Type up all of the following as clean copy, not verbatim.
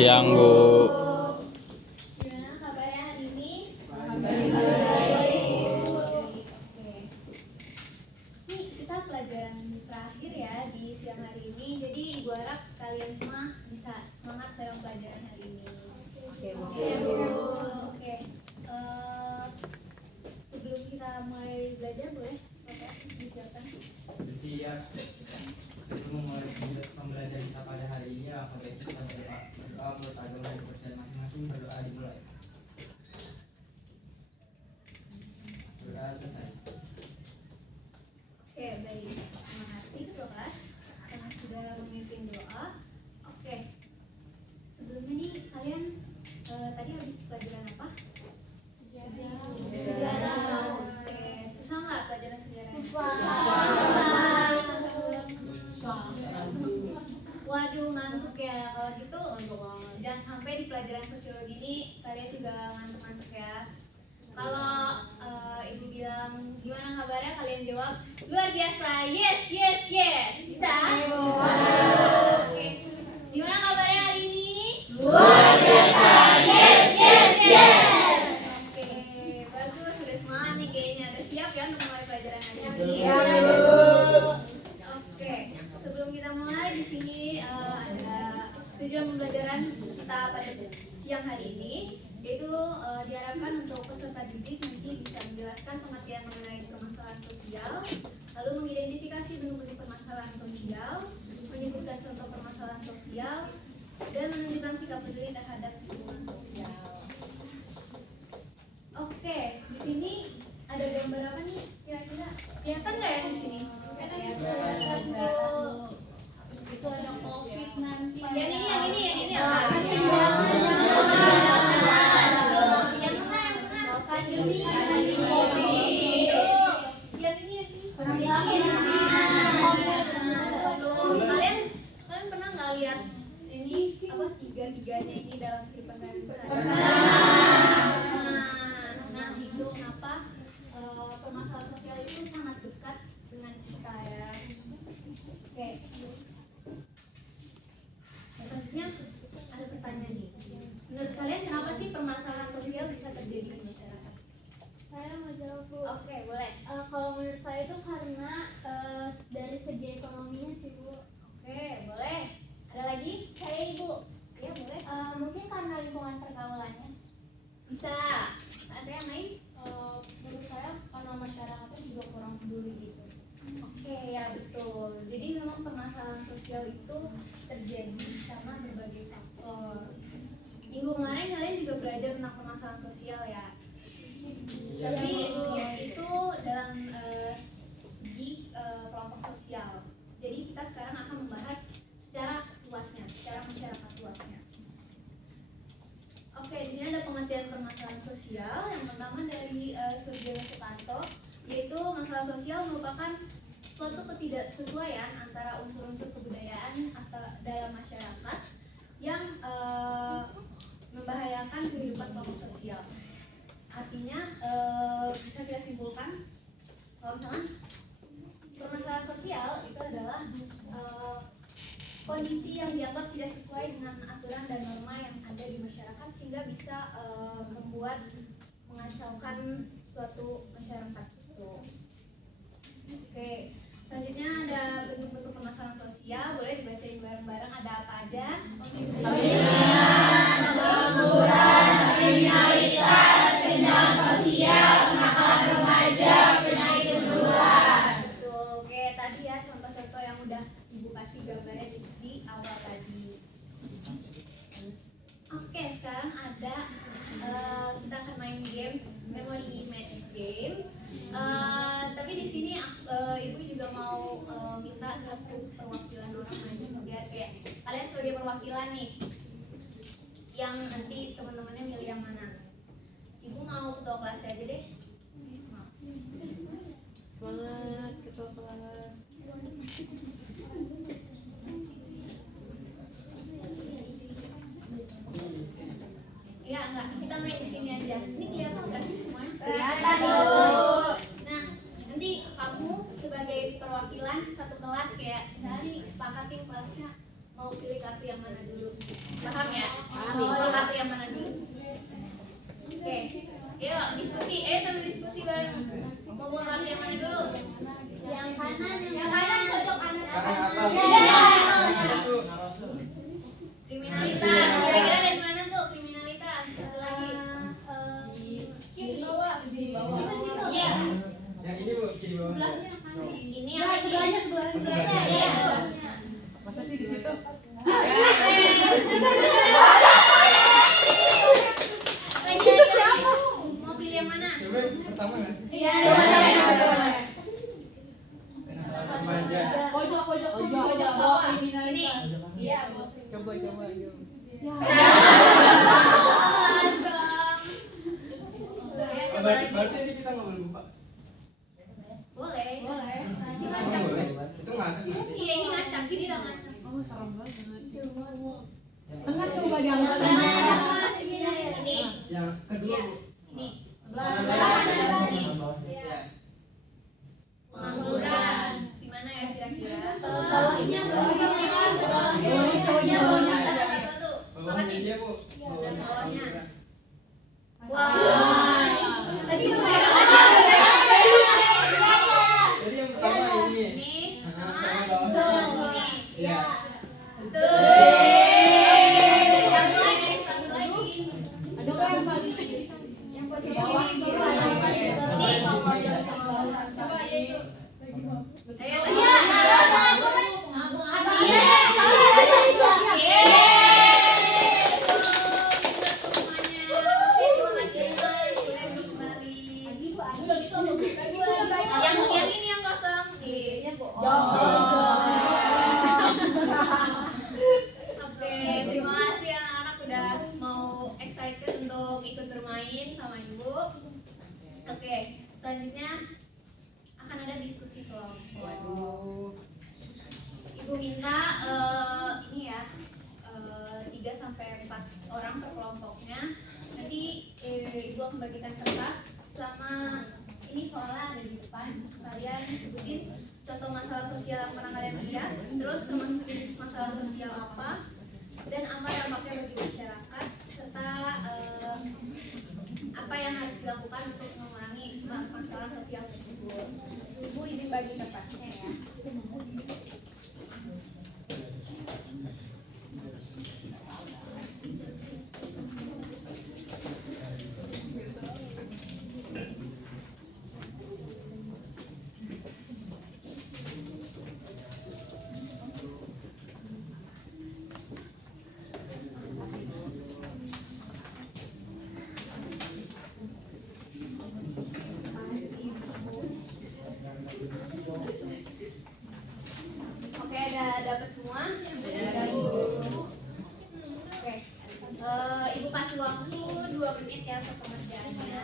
siang, Bu. Gimana kabarnya hari ini? Oke. Ini kita pelajaran terakhir ya di siang hari ini. Jadi Ibu harap kalian semua bisa semangat dalam pelajaran hari ini. Oke, Bu. Oke. Sebelum kita mulai belajar, boleh Bapak disiapkan? Siap. Sebelum memulai pembelajaran kita pada hari ini, pada kita berdoa menurut agama dan kepercayaan masing-masing. Berdoa dimulai. Berdoa selesai. Oke, baik. Terima kasih ketua kelas karena sudah memimpin doa. Oke. Sebelumnya nih kalian tadi habis pelajaran apa? Sejarah. Oke. Susah nggak pelajaran sejarah? Waduh, ngantuk ya. Kalau gitu jangan sampai di pelajaran sosiologi ini kalian juga ngantuk-ngantuk ya. Kalau ibu bilang gimana kabarnya, kalian jawab luar biasa, yes, yes, yes. Bisa? Oke. Gimana kabarnya hari ini? Luar biasa, yes, yes, yes. Oke, bagus, sudah semangat nih kayaknya. Udah siap ya untuk mulai pelajaran hari ini? Oke, sebelum kita mulai di sini ada tujuan pembelajaran kita pada siang hari ini, yaitu diharapkan untuk peserta didik nanti bisa menjelaskan pengertian mengenai permasalahan sosial, lalu mengidentifikasi bentuk-bentuk permasalahan sosial, menyebutkan contoh permasalahan sosial, dan menunjukkan sikap peduli terhadap lingkungan sosial. Oke, di sini ada gambar apa nih? Kira-kira kelihatan nggak ya di sini? Itu ada COVID nanti. Yang ini apa? Pandemi. Kalian pernah nggak lihat ini apa tiga-tiganya ini dalam kehidupan kalian sehari-hari? Nah itu kenapa permasalahan sosial itu sangat dekat dengan kita ya. Oke. Selanjutnya ada pertanyaan nih. Menurut kalian kenapa sih permasalahan sosial bisa terjadi di masyarakat? Saya mau jawab, Bu. Oke, boleh. Kalau menurut saya itu karena dari segi ekonominya sih, Bu. Oke, boleh. Ada lagi? Saya Ibu. Ya, boleh. Mungkin karena lingkungan pergaulannya. Bisa. Ada yang lain? Menurut saya karena masyarakatnya juga kurang peduli gitu. Oke, ya betul. Jadi memang permasalahan sosial itu terjadi karena berbagai faktor. Minggu kemarin kalian juga belajar tentang permasalahan sosial ya. Tapi itu dalam segi kelompok sosial. Jadi kita sekarang akan membahas secara luasnya, secara masyarakat luasnya. Oke, di sini ada pengertian permasalahan sosial. Yang pertama dari Surjono Sukanto, yaitu masalah sosial merupakan suatu ketidaksesuaian antara unsur-unsur kebudayaan atau dalam masyarakat yang membahayakan kehidupan kelompok sosial. Artinya bisa kita simpulkan kalau misalkan permasalahan sosial itu adalah kondisi yang dianggap tidak sesuai dengan aturan dan norma yang ada di masyarakat sehingga bisa mengacaukan suatu masyarakat itu. Oke, selanjutnya ada bentuk-bentuk permasalahan sosial, boleh dibacain bareng-bareng, ada apa aja? Kemiskinan, pengangguran, kriminalitas, kesenjangan sosial, kenakalan remaja, penyakit menular. Betul, oke tadi ya contoh-contoh yang udah Ibu kasih gambarnya di awal tadi. Oke, sekarang ada kita akan main games memory match game. Tapi di sini Ibu juga mau minta satu perwakilan orang aja biar kayak kalian sebagai perwakilan nih yang nanti teman-temannya milih yang mana. Ibu mau ketua kelas aja deh. Semangat ketua kelas. Ya enggak, kita main di sini aja. Ini kelihatan nggak sih semuanya? Kelihatan, Bu. Nah, nanti kamu sebagai perwakilan satu kelas kayak misalnya nih sepakatin kelasnya mau pilih kartu yang mana dulu. Paham ya? Ini. Yang kedua Iya. Bu. Ini. Ya. Pengangguran. Di mana ya kira-kira? Bawahnya. Satu-satu. Bawah Sepakat nih? meja Bu. Dan bawahnya. Wah. Tadi Jadi yang pertama ini. ini Sama sama bawahnya. ini. Iya. Betul. Satu lagi, satu lagi. Ada kok yang paling bawah. Ayo, Iya. Yang ini yang kosong. Oke, terima kasih anak-anak udah mau excited untuk ikut bermain sama ibu. Oke, selanjutnya akan ada diskusi kelompok. Waduh. Ibu minta ini ya 3 sampai 4 orang per kelompoknya. Nanti ibu akan bagikan kertas sama ini soalnya ada di depan. Kalian sebutin contoh masalah sosial yang pernah kalian lihat, terus termasuk jenis masalah sosial apa dan apa dampaknya bagi masyarakat, serta apa yang harus dilakukan untuk mengurangi masalah sosial tersebut. Ibu izin bagi kertasnya ya. Oke, dapat semua? Oke. Ibu kasih waktu 2 menit ya untuk pengerjaannya.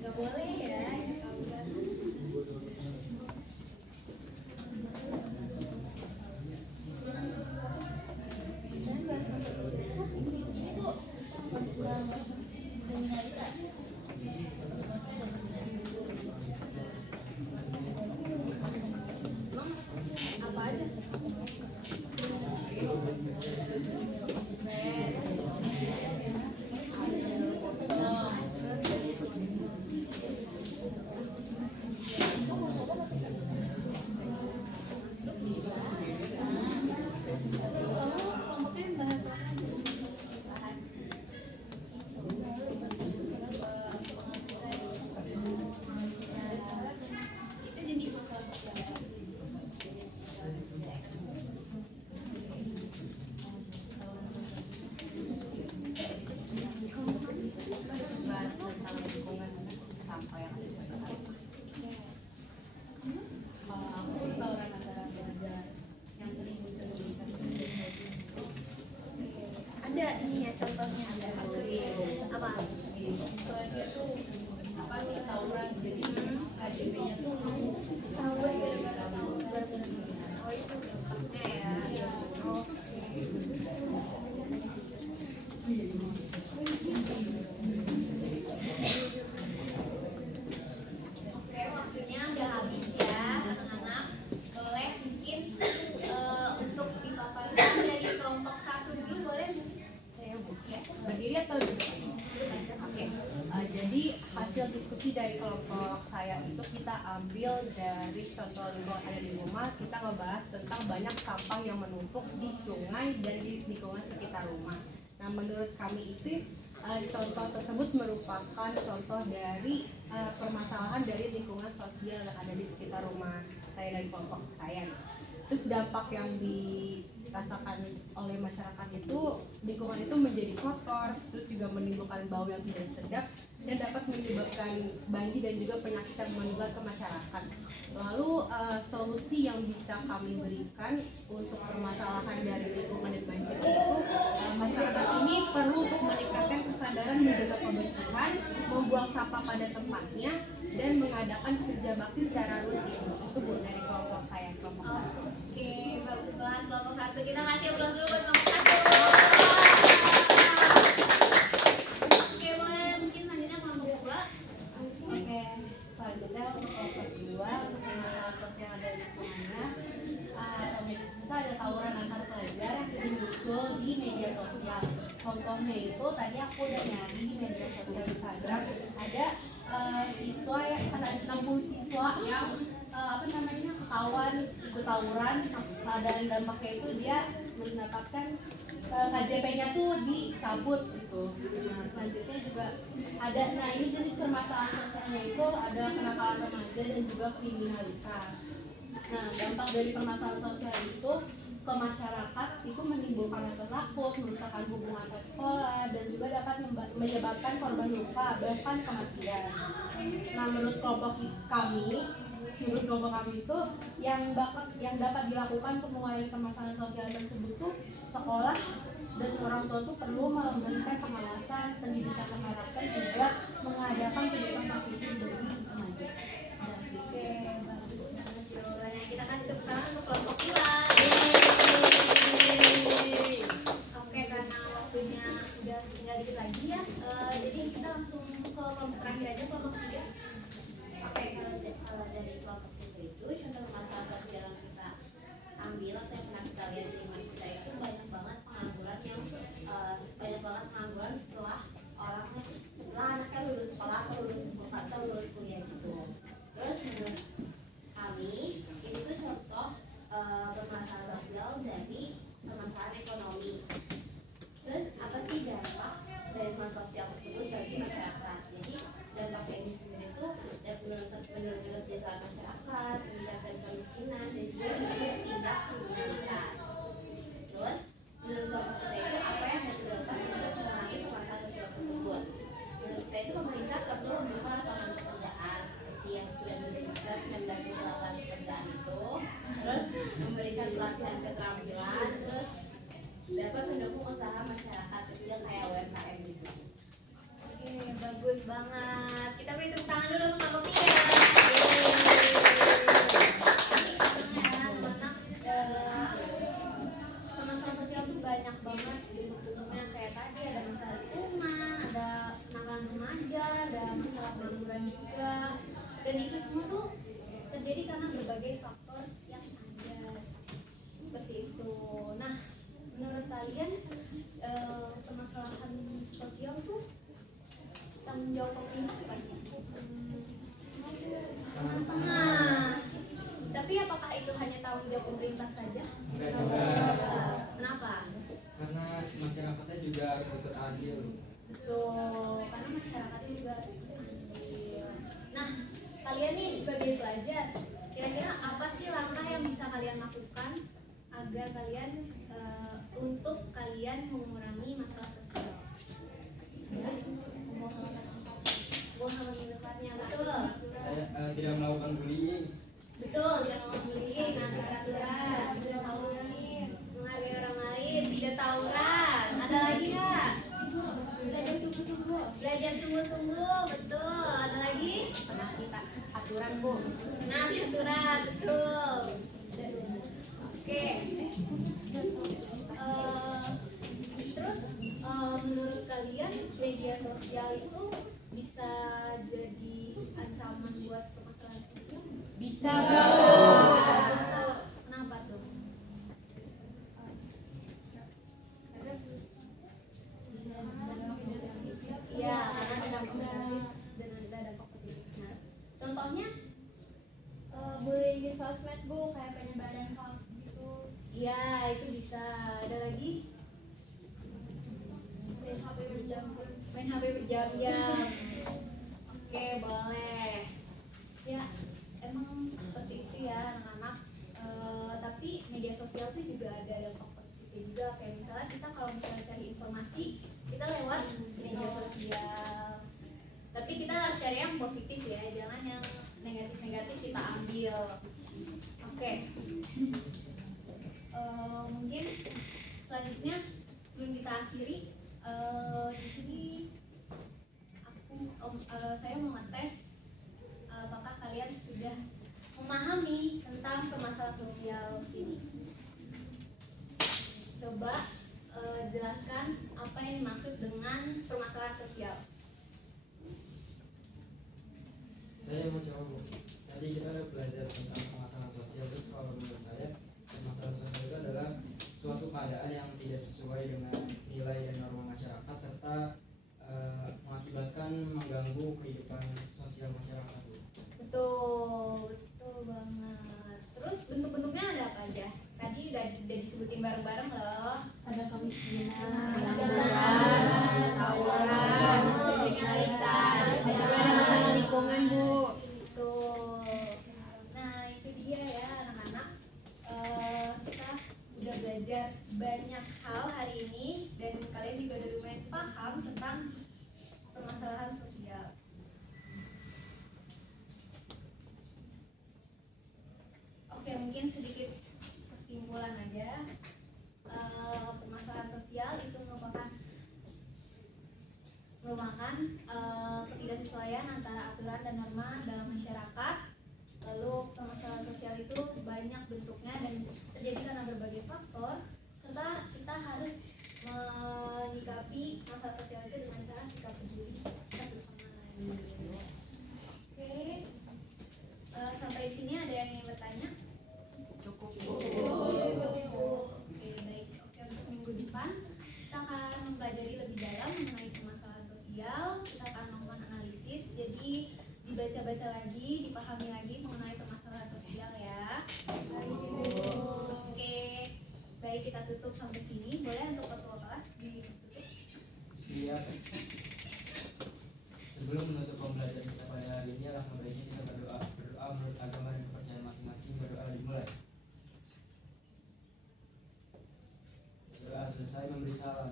Nggak boleh ya. Apa aja? Itu jenis masalah sosial. Bahas tentang lingkungan sampah yang ada di masyarakat. Kalau aku tawuran antara pelajar yang sering muncul di Ada ini ya contohnya ada apa? Soalnya tuh apa sih tawuran jadi KJP-nya tuh tawuran gara-gara tawuran. Oh itu dampaknya ya. Oke, waktunya udah habis ya anak-anak. Boleh mungkin untuk dipaparkan dari kelompok 1 dulu boleh? Saya Bu. Ya. Berdiri atau duduk? Oke. Jadi hasil diskusi dari kelompok 1 saya itu kita ambil dari contoh lingkungan ada di rumah, kita ngebahas tentang banyak sampah yang menumpuk di sungai dan di lingkungan sekitar rumah. Nah, menurut kami itu contoh tersebut merupakan contoh dari permasalahan dari lingkungan sosial yang ada di sekitar rumah saya dan kelompok saya. Terus dampak yang dirasakan oleh masyarakat itu, lingkungan itu menjadi kotor, terus juga menimbulkan bau yang tidak sedap dan dapat menyebabkan banjir dan juga penyakit yang menular ke masyarakat. Lalu solusi yang bisa kami berikan untuk permasalahan dari lingkungan dan banjir itu, masyarakat ini perlu untuk meningkatkan kesadaran menjaga kebersihan, membuang sampah pada tempatnya, dan mengadakan kerja bakti secara rutin. Itu Bu dari kelompok saya, kelompok satu. Oke, bagus banget kelompok 1. Kita kasih aplaus dulu buat kelompok 1. Oke, boleh mungkin selanjutnya kelompok 2. Oke, selanjutnya untuk kelompok 2 untuk masalah sosial yang ada di lingkungannya, kita ada tawuran antar pelajar yang sering muncul di media sosial. Contohnya itu tadi aku udah nyari di media sosial Instagram, ada siswa yang kan ada 60 siswa yang ketahuan ikut tawuran, dan dampaknya itu dia mendapatkan KJP-nya tuh dicabut gitu. Nah, selanjutnya juga ada, nah ini jenis permasalahan sosialnya itu ada kenakalan remaja dan juga kriminalitas. Nah, dampak dari permasalahan sosial itu ke masyarakat itu menimbulkan rasa takut, merusakkan hubungan antar sekolah, dan juga dapat menyebabkan korban luka, bahkan kematian. Nah, menurut kelompok kami itu yang dapat dilakukan untuk mengurangi permasalahan sosial tersebut tuh sekolah dan orang tua tuh perlu memberikan pengawasan, pendidikan mengharapkan juga mengadakan kegiatan positif bagi remaja. Oke, bagus banget jawabannya. Kita kasih tepuk tangan untuk kelompok 2. Oke, karena waktunya udah tinggal dikit lagi ya, jadi kita langsung ke kelompok terakhir aja, kelompok 3. Oke, kalau dari kelompok 3 itu contoh masalah sosial yang kita ambil atau yang pernah kita lihat di lingkungan kita itu banyak banget pengangguran setelah anaknya lulus sekolah atau lulus kuliah gitu. Terus menurut kami itu tuh contoh permasalahan sosial dari permasalahan ekonomi. Terus apa sih dampak dari permasalahan sosial tersebut bagi masyarakat? Jadi dampaknya ini sendiri itu dapat menurunkan kesejahteraan masyarakat, meningkatkan kemiskinan, dan juga tindak kriminalitas. Terus menurut kita itu apa yang harus dilakukan untuk mengurangi permasalahan sosial tersebut? Menurut kita itu pemerintah perlu membuka lapangan pekerjaan seperti yang sudah dilakukan 19 pekerjaan itu, terus memberikan pelatihan keterampilan, terus dapat mendukung usaha masyarakat kecil kayak UMKM gitu. Oke, bagus banget. Kita beri tepuk tangan dulu untuk kelompok 3. Permasalahan sosial tuh banyak banget bentuk-bentuknya, kayak tadi ada masalah lingkungan, ada kenakalan remaja, ada masalah pengangguran juga, dan itu semua tuh terjadi karena berbagai faktor yang ada seperti itu. Nah, menurut kalian permasalahan sosial tuh tanggung jawab pemerintah apa sih? Setengah. Tapi apakah itu hanya tanggung jawab pemerintah saja? Enggak juga. Kenapa? Karena masyarakatnya juga harus ikut adil. Betul, karena masyarakatnya juga harus adil. Nah, kalian nih sebagai pelajar, kira-kira apa sih langkah yang bisa kalian lakukan agar kalian untuk kalian mengurangi masalah sosial? Buang sampah besarnya, betul. Tidak melakukan bullying. Betul, tidak mau bullying, anti peraturan, tidak tawuran, menghargai orang lain, tidak tawuran. Ada lagi nggak? Belajar sungguh-sungguh, betul. Ada lagi? Pernah kita aturan Bu. Nah, aturan, betul. Oke. Terus menurut kalian media sosial itu bisa jadi ancaman buat permasalahan sosial? Bisa. Kenapa tuh? Iya, karena ada dampak negatif dan ada dampak positifnya. Contohnya kayak penyebaran hoax gitu. Iya, itu bisa. Ada lagi? Main HP berjam-jam. Main HP berjam-jam. Oke, boleh. Ya, emang seperti itu ya anak-anak. Tapi media sosial tuh juga ada dampak positifnya juga. Kayak misalnya kita kalau misalnya cari informasi, kita lewat media sosial. Tapi kita harus cari yang positif ya, jangan yang negatif-negatif kita ambil. Oke. Mungkin selanjutnya sebelum kita akhiri, di sini saya mau ngetes apakah kalian sudah memahami tentang permasalahan sosial ini. Coba jelaskan apa yang dimaksud dengan permasalahan sosial. Saya mau jawab, Bu. Tadi kita udah belajar tentang permasalahan sosial, terus kalau menurut saya permasalahan sosial itu adalah suatu keadaan yang tidak sesuai dengan nilai dan norma masyarakat serta mengakibatkan mengganggu kehidupan sosial masyarakat, Bu. Betul, betul banget. Terus bentuk-bentuknya ada apa aja? Tadi udah disebutin bareng-bareng loh. Ada kemiskinan, pengangguran, tawuran, kriminalitas, ada masalah lingkungan, Bu. Betul. Nah itu dia ya anak-anak. Kita udah belajar banyak hal hari ini dan kalian juga udah lumayan paham tentang permasalahan sosial. Oke, mungkin sedikit kesimpulan aja. Permasalahan sosial itu merupakan ketidaksesuaian antara aturan dan norma dalam masyarakat. Lalu permasalahan sosial itu banyak bentuknya dan terjadi karena berbagai faktor, serta kita harus menyikapi masalah sosial itu dengan cara sikap peduli satu sama lain. Oke, sampai di sini ada yang ingin bertanya? Cukup. Oke, baik. Oke, untuk minggu depan kita akan mempelajari lebih dalam mengenai permasalahan sosial. Kita akan melakukan analisis, jadi dibaca-baca lagi, dipahami lagi mengenai permasalahan sosial ya. Oke, baik, kita tutup sampai sini. Boleh untuk ketua kelas ditutup? Siap. Sebelum menutup pembelajaran kita pada hari ini, alangkah baiknya kita berdoa menurut agama dan kepercayaan masing-masing. Berdoa dimulai. Doa selesai memberi salam.